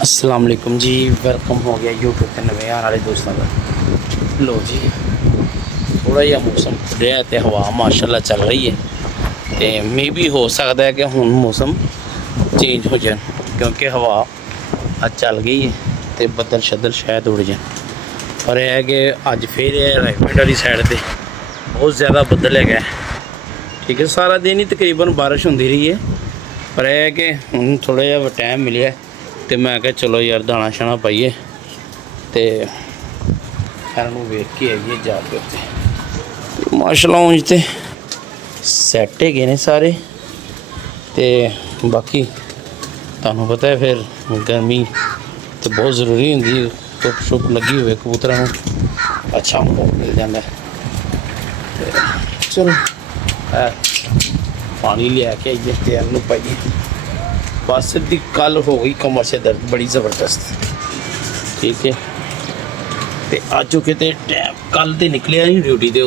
अस्सलाम वालेकुम जी, वेलकम हो गया यूट्यूब के नवे आने वाले दोस्तों का। लो जी, थोड़ा जिहा मौसम खुलिया ते हवा माशाल्लाह चल रही है, तो मे भी हो सकता है कि हुण मौसम चेंज हो जाए, क्योंकि हवा अज चल गई है तो बदल शदल शायद उड़ जाए। पर यह है कि अज फिर रायपुर वाली साइड पर बहुत ज़्यादा बदल है। ठीक है, सारा दिन ही तकरीबन बारिश होंदी रही है, पर यह है कि हुण थोड़ा जिहा टाइम मिलिया तो मैं क्या चलो यार दाना शाना पाइए तो इन्हों वेख के आइए जाके उत्ते। माशाल्लाह ऊंज तो सैट है गए ने सारे, तो बाकी तुहानू पता है फिर गर्मी तो बहुत ज़रूरी होंगी, धुप शुप लगी हुए कबूतरों को अच्छा माहौल मिल जाता है। चलो पानी लिया के आइए तो इन्हों पाइए। बस दी कल हो गई कमर से दर्द बड़ी ज़बरदस्त। ठीक है, तो अज वो कितने टाइम कल तो निकलिया नहीं ड्यूटी तो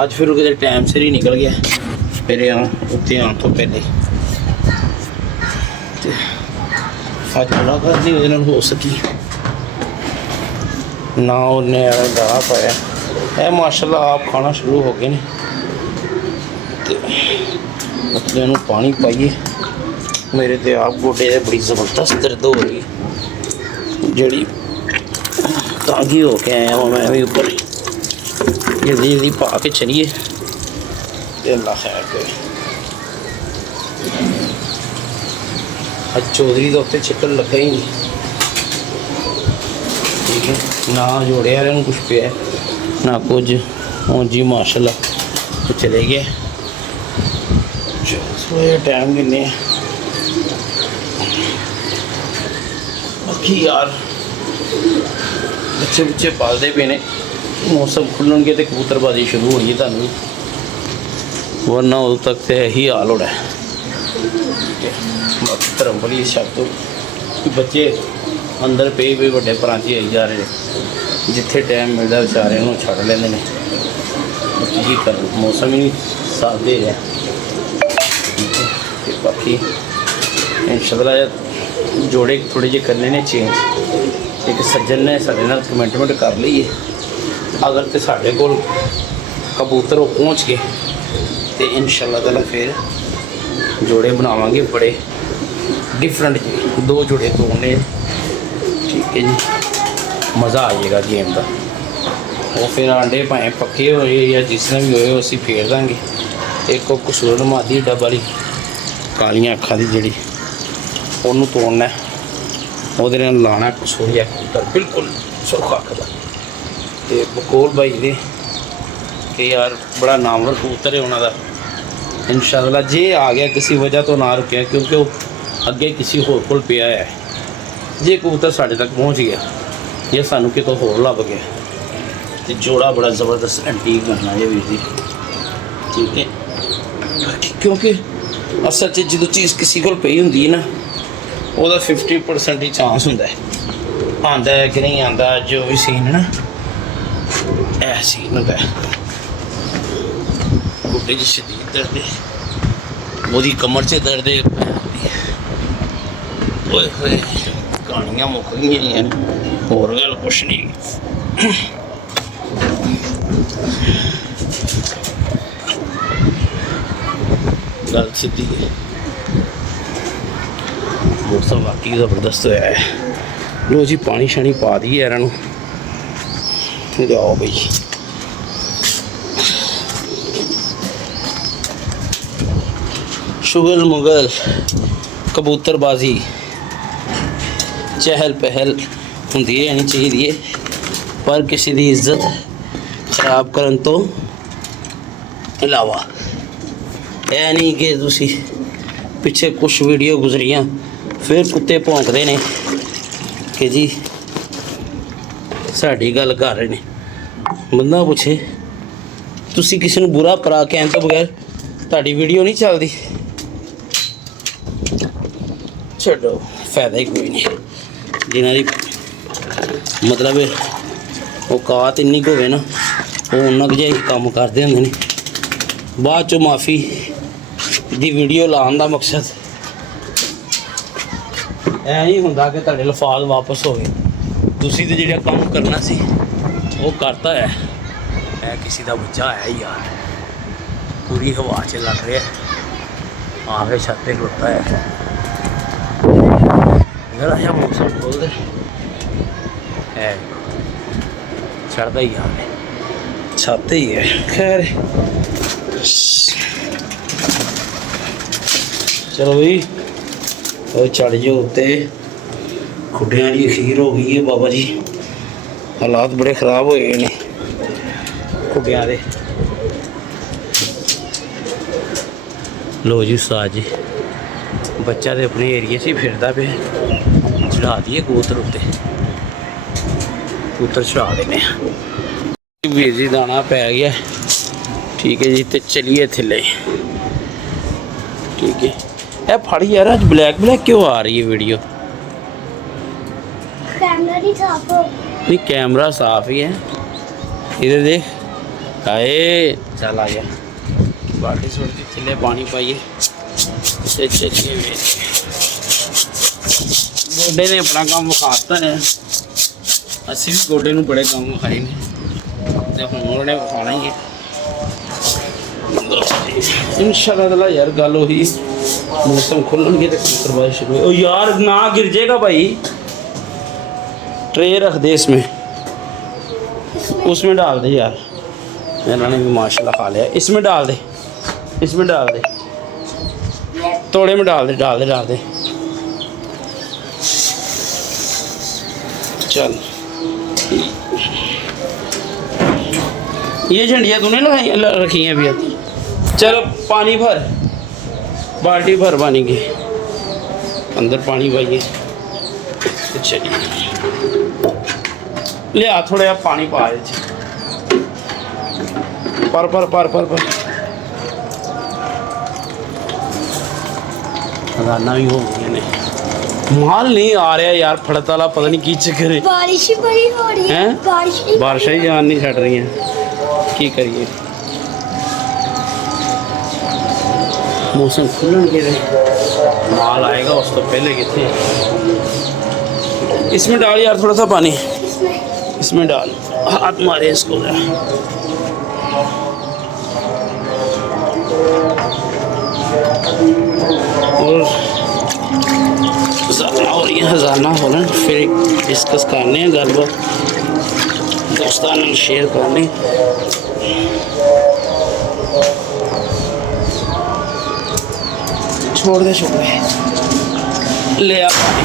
अज फिर कितने टाइम सिर ही निकल गया फिर उत्थे आने तो पहले। अज मुलाकात नहीं वो हो सकी ना, उन्हें दाना पाया है। माशाल्लाह आप खाना शुरू हो गए ने, तो पानी पाइए। मेरे तो आप गोडे बड़ी ज़बरदस्त दर्द हो रही जी, तागी हो के आया हूँ मैं भी ऊपर। जल्दी जल्दी पा के चलिए, अल्लाह खैर करे। आज चौधरी तो उत्ते चिकन लगा ही नहीं। ठीक है, ना जोड़े यार कुछ पे ना कुछ हूँ जी माशाल्लाह तो चले गए। टाइम किन्ने बाकी यार बच्चे बुच्चे पालते पे ने, मौसम खुलन के तो कबूतरबाजी शुरू होनी तुहानू, वरना उदों तक तो यही हाल होना है। बाकी धर्म बड़ी शब्द कि बच्चे अंदर पे भी बड़े परांची आई जा रहे हैं, जिथे टाइम मिलता बेचारे उन्होंने छड़ लेंगे ने। की कर मौसम ही नहीं साथ दे रहा। बाकी इंशाअल्लाह जोड़े थोड़े जे करने ने चेंज। एक सज्जन ने साढ़े नाल कमिटमेंट कर ली है, अगर तो साढ़े कोल कबूतर वो पहुँच गए तो इंशाअल्लाह ताला फिर जोड़े बनावांगे बड़े डिफरेंट जी, 2 जोड़े तोड़ने। ठीक है जी, मज़ा आ जाएगा गेम का। वो फिर आंडे भाएं पक्के होए या जिसने भी होए उसी फेर देंगे। एक कसूर मादी डब वाली कालियां अखा की जी ਉਹਨੂੰ ਤੋੜਨਾ, ਉਹਦੇ ਨਾਲ ਲਾਣਾ ਕਸੂਰੀਆ ਕਬੂਤਰ बिल्कुल सौखा अखदा। तो बकोल भाई ने कि यार बड़ा नामवर कबूतर है उन्होंने, इंशाअल्लाह जे आ गया किसी वजह तो ना रुकिया, क्योंकि वो अगे किसी होर कोल पिया है। जे कबूतर साढ़े तक पहुँच गया या सानू कितों होर लभ गया तो जोड़ा बड़ा ज़बरदस्त एंटीक बनना ये भी जी। ठीक है, क्योंकि असल च जो चीज़ किसी को पई होंगी ना वह 50% ही चांस होंदा है आंदा है कि नहीं आंदा। जो भी सीन है ना यह सीन होंदा है। गोडे च शदीद दर्द है, वो कमर से दर्द है, कहानियाँ मुक गई होर गल कुछ नहीं। गल सीधी है, मौसम वाकई ज़बरदस्त होया है। लो जी पानी शानी पा दी यार, जाओ भाई। शुगल मुगल कबूतरबाजी चहल पहल होंदी रहनी चाहिए, पर किसी की इज्जत खराब करन तो इलावा यह नहीं कि तुसी पिछे कुछ वीडियो गुजरियाँ फिर कुत्ते भौंकते ने कि जी साड़ी गल कर रहे हैं। बंदा पूछे तुसी किसी को बुरा भरा कहने तो बगैर ताड़ी वीडियो नहीं चलती। छोड़ो फायदा ही कोई नहीं, जिन्हों की मतलब औकात इन्नी को हो ना वो उन्ना जिहा ही काम करते होंगे ने। बाद चो माफ़ी दी वीडियो लाने का मकसद ਐ ਨਹੀਂ ਹੁੰਦਾ ਕਿ ਤੁਹਾਡੇ ਲਫਾਜ਼ ਵਾਪਸ ਹੋ ਗਏ। ਤੁਸੀਂ ਤੇ ਜਿਹੜਾ ਕੰਮ ਕਰਨਾ ਸੀ ਉਹ ਕਰਤਾ ਹੈ। ਇਹ ਕਿਸੇ ਦਾ ਬੱਚਾ ਹੈ ਯਾਰ, ਪੂਰੀ ਹਵਾ 'ਚ ਲੱਗ ਰਿਹਾ, ਆ ਕੇ ਛੱਤ ਤੇ ਖਲੋਤਾ ਹੈ। जरा सा मौसम खोल दे है, चढ़ता ही है, छाते ही है। खैर चलो भाई चढ़ जाओ उत्ते। खुडियां की खीर हो गई है बाबा जी, हालात बड़े खराब हो गए ने खुडियां दे। लो जी उस्ताद जी, बच्चा तो अपने एरिए से फिरदा पे, चढ़ा दिए कबूतर उत्ते, कबूतर चढ़ा देने। वीर जी दाना पै गया, ठीक है जी। तो चलिए थले, ठीक है। ये फड़ यार, आज ब्लैक ब्लैक क्यों आ रही है वीडियो? कैमरा नहीं साफ हो। नहीं कैमरा साफ ही है, इधर देख। आए चल आ गया, बाल्टी छोड़ दी थले, पानी पाइए। चलिए गोडे ने अपना काम विखाता है, असी भी गोडे नूं बड़े काम विखाए ने, ते हुण उन्होंने विखाना ही है इंशाअल्लाह ताला। यार गल होई, मौसम खुलणगे ते कबूतरबाजी शुरू हो। यार ना गिर जाएगा भाई, ट्रे रख दे इसमें, उसमें डाल दे यार। इन्होंने भी माशाल्लाह खा लिया, इसमें डाल दे, इसमें डाल दे, तोड़े में डाल दे, डाल दे, डाल दे। चल ये झंडियाँ तूने लगाई रखी हैं अभी? चल पानी भर, बाल्टी भर पानी की, अंदर पानी पाइए। चलिए ले आ, थोड़ा यार पानी पा पर पर पर पर पर खजाना भी हो गया ने। माल नहीं आ रहा यार, फड़ता वाला पता नहीं की चक्कर है। बारिश ही बड़ी हो रही है, बारिश ही जान नहीं छड़ रही हैं, की करिए। मौसम खुलन के माल आएगा, उस तो पहले कितने। इसमें डाल यार थोड़ा सा पानी, इसमें डाल, हाथ मारे इसको और हजाना होना, फिर डिस्कस करने गलबात दोस्तान शेयर करने। छोड़ दे ले आ पानी।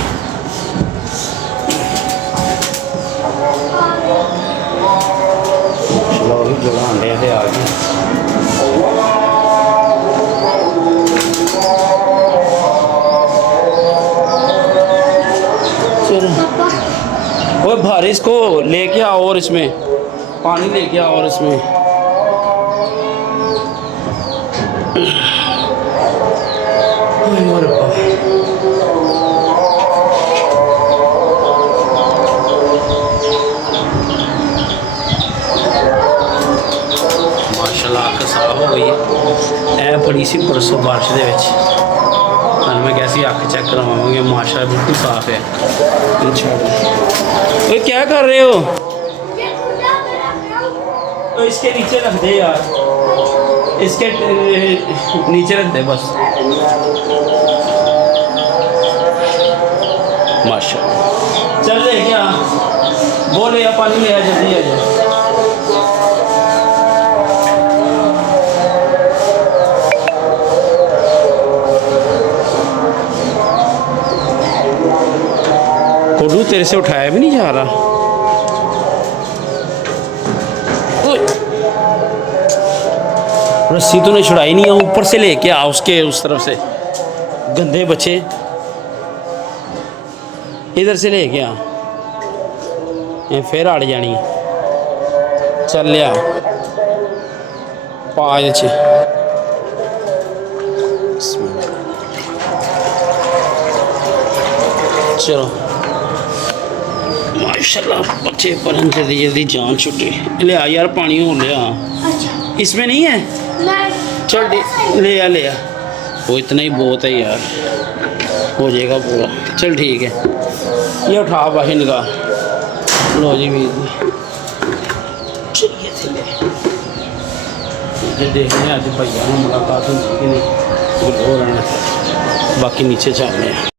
चलो अभी जगह अंडे से आ गए। ओए भारी इसको लेके आओ, और इसमें पानी लेके आओ, और इसमें माशाल्लाह अख साफ हो गई है। ए बड़ी सी परसों बारिश दे विच मैं कैसी अख चेक करवावांगे, माशाल्लाह बिल्कुल साफ है। ओए क्या कर रहे हो? तो इसके नीचे रख दे यार, इसके नीचे रख दे बस। माशाल्लाह चल रहे क्या? वो ले आ, पानी ले आ, जल्दी आ जा। कोडू तेरे से उठाया भी नहीं जा रहा। रस्सी तूने छुड़ाई नहीं है, ऊपर से लेके आ उसके उस तरफ से, गंदे बच्चे इधर से लेके आ, ये फिर अड़ जानी। चल लिया पाँच चलो माशाल्लाह बच्चे परन जल्दी जल्दी जान छुट्टी। ले आ यार पानी हो ले आ, इसमें नहीं है। चल ले आ, ले आ, वो इतना ही बहुत है यार। हो जाएगा पूरा। चल ठीक है, ये उठा बाहर निकाल। लो जी वीर जी, चलिए चलिए ये देखने हैं आज भैया में मुलाकात हुई कि नहीं, कुछ हो रहा है, बाकी नीचे चलने हैं।